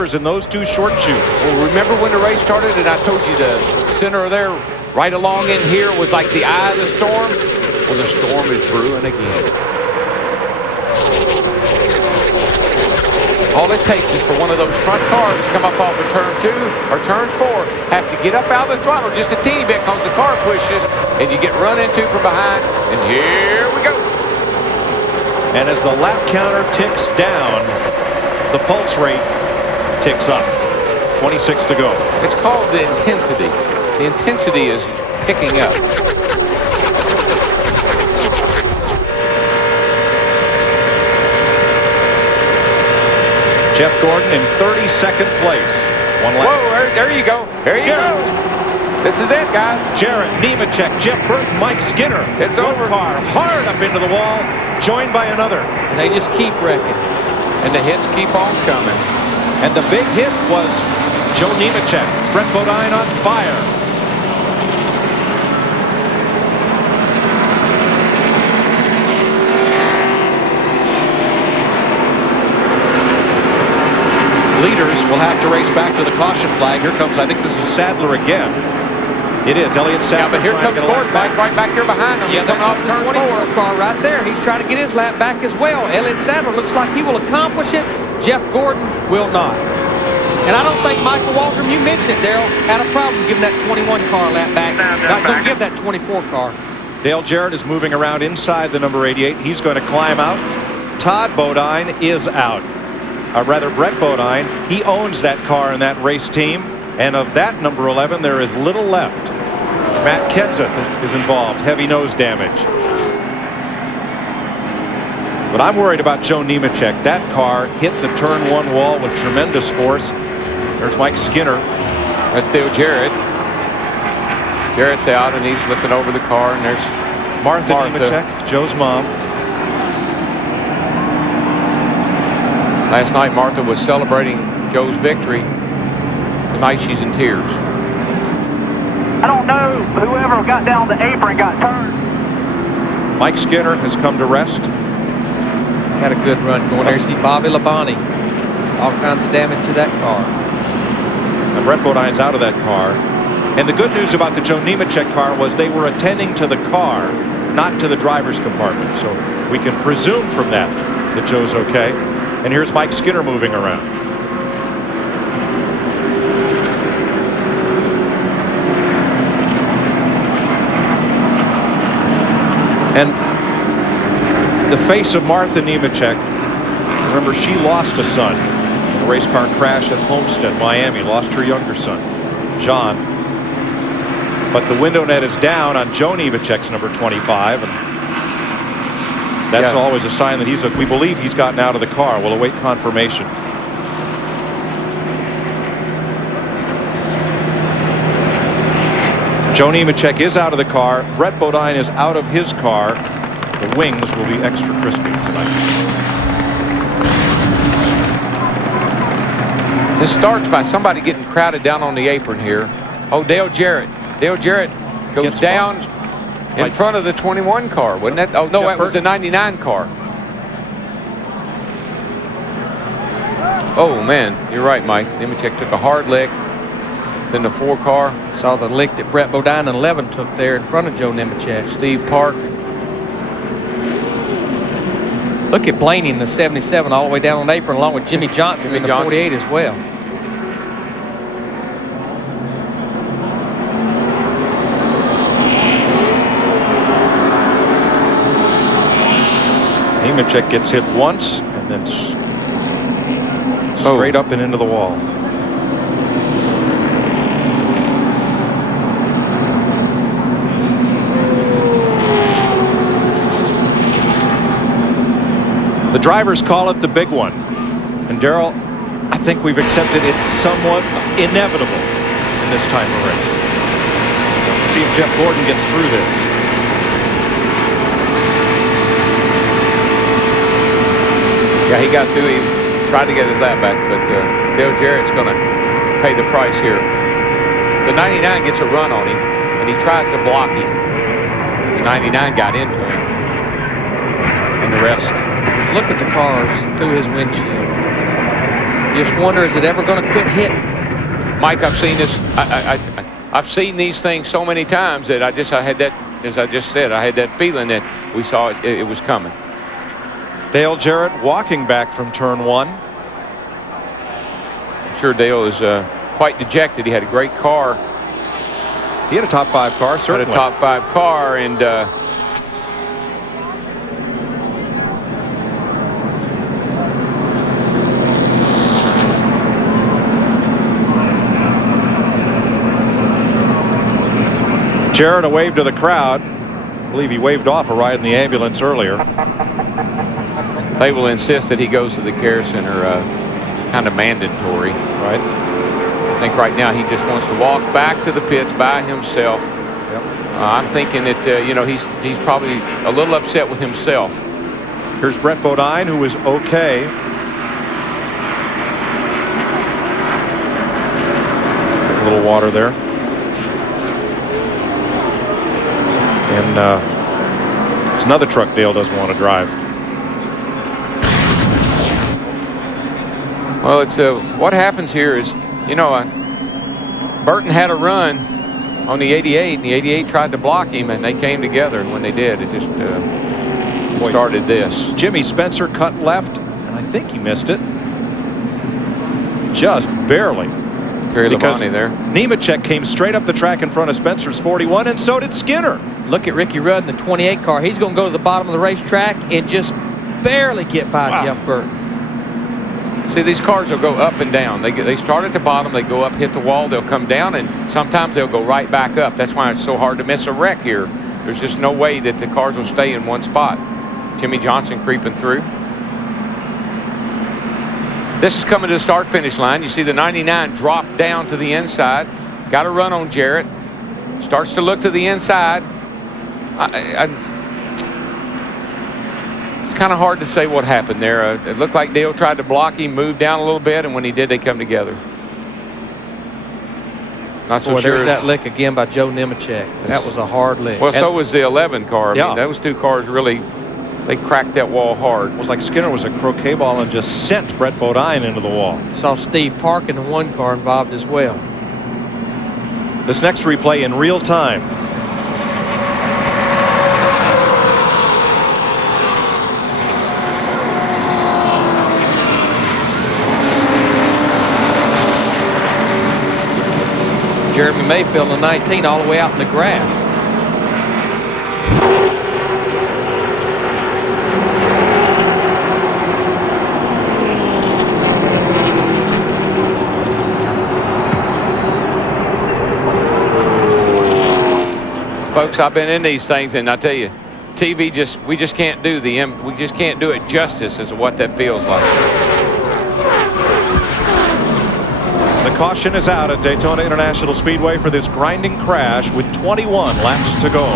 in those two short shoes. Well, remember when the race started and I told you the center there right along in here was like the eye of the storm? Well, the storm is brewing again. All it takes is for one of those front cars to come up off of turn 2 or turn 4, have to get up out of the throttle just a teeny bit because the car pushes and you get run into from behind. And here we go. And as the lap counter ticks down, the pulse rate ticks up. 26 to go. It's called the intensity. The intensity is picking up. Jeff Gordon in 32nd place. One lap. Whoa, there you go. There you go. This is it, guys. Jarrett, Nemechek, Jeff Burton, Mike Skinner. It's one over. car hard up into the wall, joined by another. And they just keep wrecking. And the hits keep on coming. And the big hit was Joe Nemechek. Brett Bodine on fire. Leaders will have to race back to the caution flag. Here comes, I think this is Sadler again. It is Elliott Sadler. Yeah, but here comes Gordon right back here behind him. Yeah, coming off turn 4 car right there. He's trying to get his lap back as well. Elliott Sadler looks like he will accomplish it. Jeff Gordon will not. And I don't think Michael Waldron, you mentioned it, Darrell, had a problem giving that 21 car lap back. Not going to give that 24 car. Dale Jarrett is moving around inside the number 88. He's going to climb out. Todd Bodine is out. Rather, Brett Bodine. He owns that car and that race team. And of that number 11, there is little left. Matt Kenseth is involved. Heavy nose damage. But I'm worried about Joe Nemechek. That car hit the turn 1 wall with tremendous force. There's Mike Skinner. That's Dale Jarrett. Jarrett's out and he's looking over the car, and there's Martha Nemechek, Joe's mom. Last night Martha was celebrating Joe's victory. Tonight she's in tears. I don't know. Whoever got down the apron got turned. Mike Skinner has come to rest. Had a good run going there. See Bobby Labonte. All kinds of damage to that car. And Brett Bodine's out of that car. And the good news about the Joe Nemechek car was they were attending to the car, not to the driver's compartment. So we can presume from that Joe's okay. And here's Mike Skinner moving around. And the face of Martha Nemechek, remember, she lost a son in a race car crash at Homestead, Miami. Lost her younger son, John. But the window net is down on Joe Nemechek's number 25. And that's always a sign that we believe he's gotten out of the car. We'll await confirmation. Joe Nemechek is out of the car. Brett Bodine is out of his car. The wings will be extra crispy tonight. This starts by somebody getting crowded down on the apron here. Oh, Dale Jarrett. Dale Jarrett goes down in front of the 21 car, wasn't that? Oh, no, that was the 99 car. Oh, man, you're right, Mike. Nemechek took a hard lick. Then the 4 car. Saw the lick that Brett Bodine in 11 took there in front of Joe Nemechek. Steve Park. Look at Blaney in the 77 all the way down on the apron, along with Jimmy Johnson in the 48 as well. Nemechek gets hit once and then straight up and into the wall. The drivers call it the big one. And Darrell, I think we've accepted it's somewhat inevitable in this type of race. Let's see if Jeff Gordon gets through this. Yeah, he got through. He tried to get his lap back, but Dale Jarrett's going to pay the price here. The 99 gets a run on him, and he tries to block him. The 99 got into him, and the rest. Just look at the cars through his windshield. You just wonder, is it ever going to quit hitting? Mike, I've seen this. I've seen these things so many times that I had that, as I just said, I had that feeling that we saw it was coming. Dale Jarrett walking back from turn 1. I'm sure Dale is quite dejected. He had a great car. He had a top 5 car, certainly. Had a top 5 car, and Jarrett, a wave to the crowd. I believe he waved off a ride in the ambulance earlier. they will insist that he goes to the care center. It's kind of mandatory. Right. I think right now he just wants to walk back to the pits by himself. Yep. I'm thinking that you know, he's probably a little upset with himself. Here's Brett Bodine, who is okay. A little water there. And it's another truck Dale doesn't want to drive. Well, it's what happens here is, you know, Burton had a run on the 88, and the 88 tried to block him, and they came together, and when they did, it just started this. Jimmy Spencer cut left, and I think he missed it. Just barely. Terry Because Labonte there. Nemechek came straight up the track in front of Spencer's 41, and so did Skinner. Look at Ricky Rudd in the 28 car. He's going to go to the bottom of the racetrack and just barely get by Jeff Burton. See, these cars will go up and down. They start at the bottom, they go up, hit the wall, they'll come down, and sometimes they'll go right back up. That's why it's so hard to miss a wreck here. There's just no way that the cars will stay in one spot. Jimmy Johnson creeping through. This is coming to the start-finish line. You see the 99 drop down to the inside. Got a run on Jarrett. Starts to look to the inside. It's kind of hard to say what happened there. It looked like Dale tried to block him, moved down a little bit, and when he did, they come together. Not so Boy, sure. there's that lick again by Joe Nemechek. That was a hard lick. Well, so was the 11 car. I Yeah. mean, those two cars really, they cracked that wall hard. It was like Skinner was a croquet ball and just sent Brett Bodine into the wall. Saw Steve Park in the 1 car involved as well. This next replay in real time. Jeremy Mayfield in the 19 all the way out in the grass. Folks, I've been in these things, and I tell you, TV we just can't do it justice as to what that feels like. The caution is out at Daytona International Speedway for this grinding crash with 21 laps to go.